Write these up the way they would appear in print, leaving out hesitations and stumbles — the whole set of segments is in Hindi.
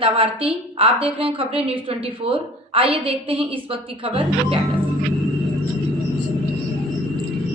कविता भारती। आप देख रहे हैं खबरें न्यूज 24। आइए देखते हैं इस वक्त की खबर।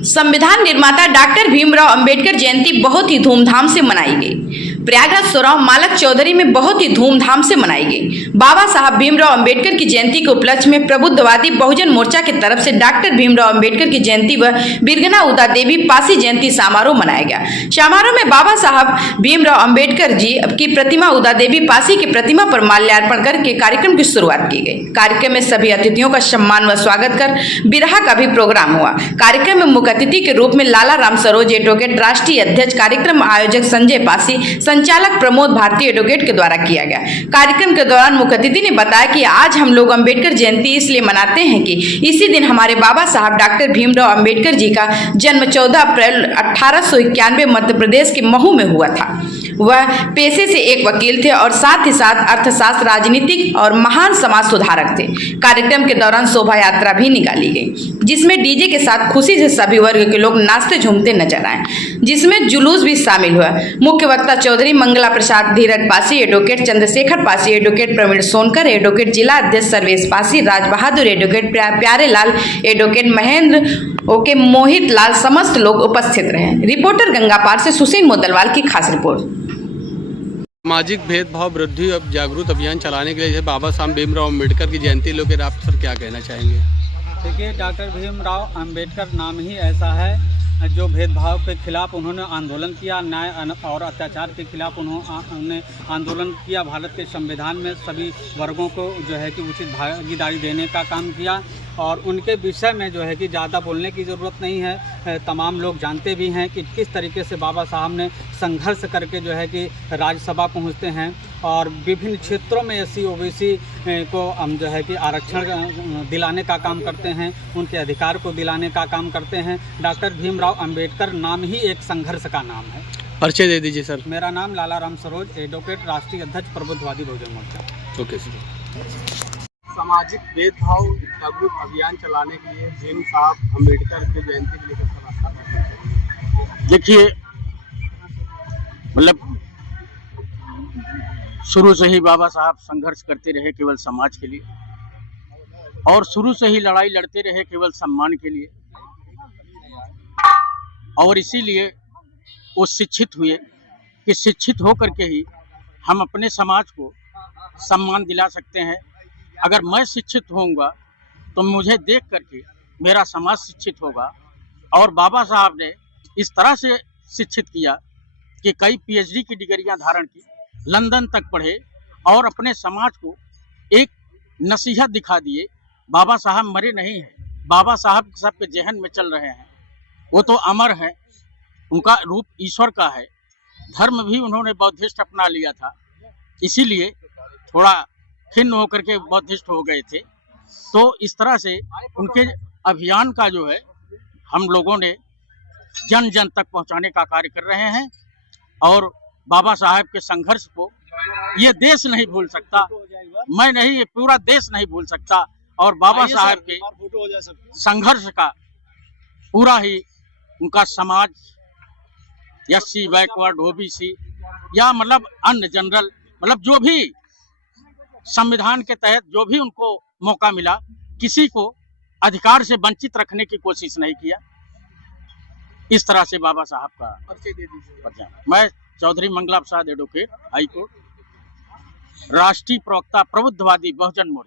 संविधान निर्माता डॉक्टर भीमराव अंबेडकर जयंती बहुत ही धूमधाम से मनाई गई। प्रयागराज सोराव मालक चौधरी में बहुत ही धूमधाम से मनाई गई। बाबा साहब भीमराव अंबेडकर की जयंती के उपलक्ष्य में प्रबुद्धवादी बहुजन मोर्चा की तरफ से डॉक्टर भीमराव अंबेडकर की जयंती व बिरगना उदा देवी पासी जयंती समारोह मनाया गया। समारोह में बाबा साहब भीमराव अंबेडकर जी की प्रतिमा उदा देवी पासी की प्रतिमा पर माल्यार्पण करके कार्यक्रम की शुरुआत की गई। कार्यक्रम में सभी अतिथियों का सम्मान व स्वागत कर बिरहा का भी प्रोग्राम हुआ। कार्यक्रम में मुख्य अतिथि के रूप में लाला राम सरोज एडवोकेट, राष्ट्रीय अध्यक्ष, कार्यक्रम आयोजक संजय पासी, संचालक प्रमोद भारती एडवोकेट के द्वारा किया गया। कार्यक्रम के दौरान मुख्य अतिथि ने बताया कि आज हम लोग अंबेडकर जयंती इसलिए मनाते हैं कि इसी दिन हमारे बाबा साहब डॉक्टर भीमराव अंबेडकर जी का जन्म 14 अप्रैल 1891 मध्य प्रदेश के महू में हुआ था। वह पेशे से एक वकील थे और साथ ही साथ अर्थशास्त्र, राजनीतिक और महान समाज सुधारक थे। कार्यक्रम के दौरान शोभा यात्रा भी निकाली गई, जिसमें डीजे के साथ खुशी से सभी वर्ग के लोग नाचते झूमते नजर आए, जिसमें जुलूस भी शामिल हुआ। मुख्य वक्ता Chaudhary Mangla Prasad, Dheeraj Pasi advocate, Chandrashekhar Pasi advocate, Praveen Sonkar advocate, जिला अध्यक्ष सर्वेश पासी, राज बहादुर एडवोकेट, प्यारे लाल एडवोकेट, महेंद्र मोहित लाल समस्त लोग उपस्थित रहे। रिपोर्टर गंगापार से सुशील मोदलवाल की खास रिपोर्ट। सामाजिक भेदभाव वृद्धि और जागरूक अभियान चलाने के लिए बाबा साहब भीमराव अम्बेडकर की जयंती लोग आप सर क्या कहना चाहेंगे? देखिए, डॉक्टर भीमराव अंबेडकर नाम ही ऐसा है जो भेदभाव के खिलाफ उन्होंने आंदोलन किया, न्याय और अत्याचार के खिलाफ उन्होंने आंदोलन किया। भारत के संविधान में सभी वर्गों को जो है कि उचित भागीदारी देने का काम किया और उनके विषय में जो है कि ज़्यादा बोलने की ज़रूरत नहीं है। तमाम लोग जानते भी हैं कि किस तरीके से बाबा साहब ने संघर्ष करके जो है कि राज्यसभा पहुंचते हैं और विभिन्न क्षेत्रों में SC-OBC को हम जो है कि आरक्षण दिलाने का काम करते हैं, उनके अधिकार को दिलाने का काम करते हैं। डॉक्टर भीमराव अंबेडकर नाम ही एक संघर्ष का नाम है। परिचय दे दीजिए सर। मेरा नाम लाला राम सरोज एडवोकेट, राष्ट्रीय अध्यक्ष, प्रबुद्धवादी बहुजन मोर्चा। Okay sir. सामाजिक भेदभाव जागरूक अभियान चलाने के लिए भीम साहब अम्बेडकर की जयंती के लिए देखिए, मतलब शुरू से ही बाबा साहब संघर्ष करते रहे केवल समाज के लिए और शुरू से ही लड़ाई लड़ते रहे केवल सम्मान के लिए, और इसीलिए वो शिक्षित हुए कि शिक्षित होकर के ही हम अपने समाज को सम्मान दिला सकते हैं। अगर मैं शिक्षित होऊंगा तो मुझे देख करके मेरा समाज शिक्षित होगा। और बाबा साहब ने इस तरह से शिक्षित किया कि कई PhD की डिग्रियां धारण की, लंदन तक पढ़े और अपने समाज को एक नसीहत दिखा दिए। बाबा साहब मरे नहीं हैं, बाबा साहब सबके जहन में चल रहे हैं, वो तो अमर हैं, उनका रूप ईश्वर का है। धर्म भी उन्होंने बौद्धिस्ट अपना लिया था, इसीलिए थोड़ा खिन्न होकर के बौद्धिस्ट हो गए थे। तो इस तरह से उनके अभियान का जो है हम लोगों ने जन जन तक पहुंचाने का कार्य कर रहे हैं और बाबा साहब के संघर्ष को ये देश नहीं भूल सकता, मैं नहीं, ये पूरा देश नहीं भूल सकता। और बाबा साहब के संघर्ष का पूरा ही उनका समाज SC, बैकवर्ड, OBC या मतलब अन्य जनरल, मतलब जो भी संविधान के तहत जो भी उनको मौका मिला, किसी को अधिकार से वंचित रखने की कोशिश नहीं किया। इस तरह से बाबा साहब का परिचय दे दीजिए। मैं चौधरी मंगला प्रसाद एडवोकेट, हाई कोर्ट, राष्ट्रीय प्रवक्ता, प्रबुद्धवादी बहुजन मोर्चा।